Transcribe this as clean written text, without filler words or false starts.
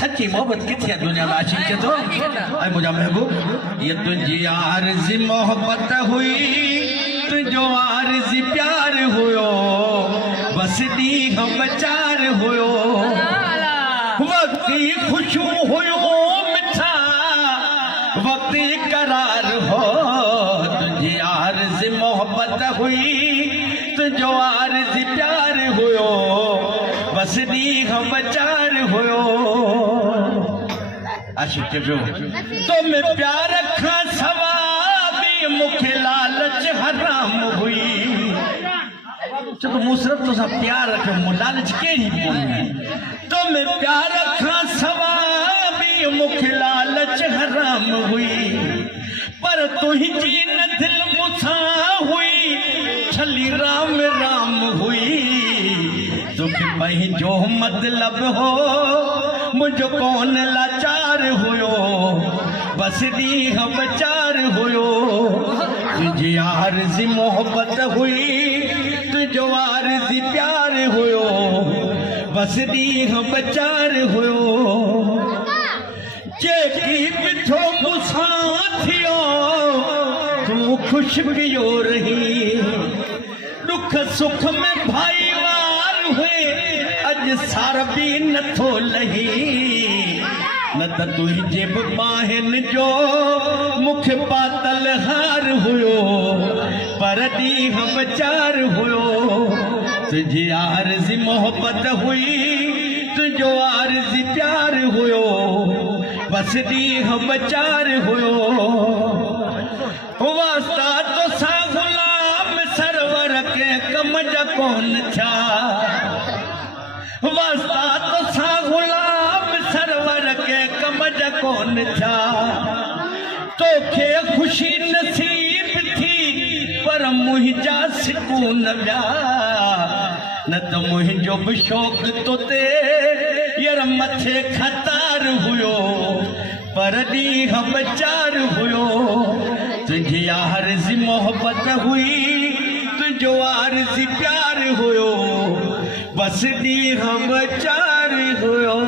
सच्ची मोहब्बत किथे दुनिया में आशिक के तो ऐ मुझा महबूब ये तुझी आरज़ी मोहब्बत हुई तुझो आरज़ी प्यार हुयो बस दी हम चार हुयो वक्ती खुशू हुयो मिठा वक्ती करार हो तुझी आरज़ी मोहब्बत हुई तुझो आरज़ी प्यार हुयो बस दी हम चार हुयो आशिक के जो तो मैं प्यार रखा सवाबी मुखे लालच हराम हुई जब मुसरत तो सब प्यार रखे लालच केड़ी बोली तो मैं प्यार रखा सवाबी मुखे लालच हराम हुई पर तू ही जीन दिल मुसा हुई छली राम राम हुई तुखे पही जो मतलब हो मुझो कौन लाचार हुयो बस दी हम चार हुयो तुझी आरज़ी मोहब्बत हुई तुझो आरज़ी प्यार हुयो बस दी हम चार हुयो जेकी पिठो मुसा थियो तू खुश पियो रही दुख सुख में भाईवार हुए अज सार भी नथो लही न त तुझे बाहिन जो मुख पातल हार हुयो पर दी हम चार हुयो तुझी आरज़ी मोहब्बत हुई तुझो आरज़ी प्यार हुयो बस दी हम चार हुयो वास्ता तो सा गुलाम सरवर के कम जा कौन छा वास्ता तो सा गुलाम सरवर के कम जा कौन छा तोखे खुशी नसीब थी पर मुहिंजा सुकून व्या न त मुहिंजो भी शौक़ तो ते यार मथे खतार हुयो पर दी हम चार हुयो तुझी आरज़ी मोहब्बत हुई तुझो आरज़ी प्यार हुयो बस दी हम चार हुयो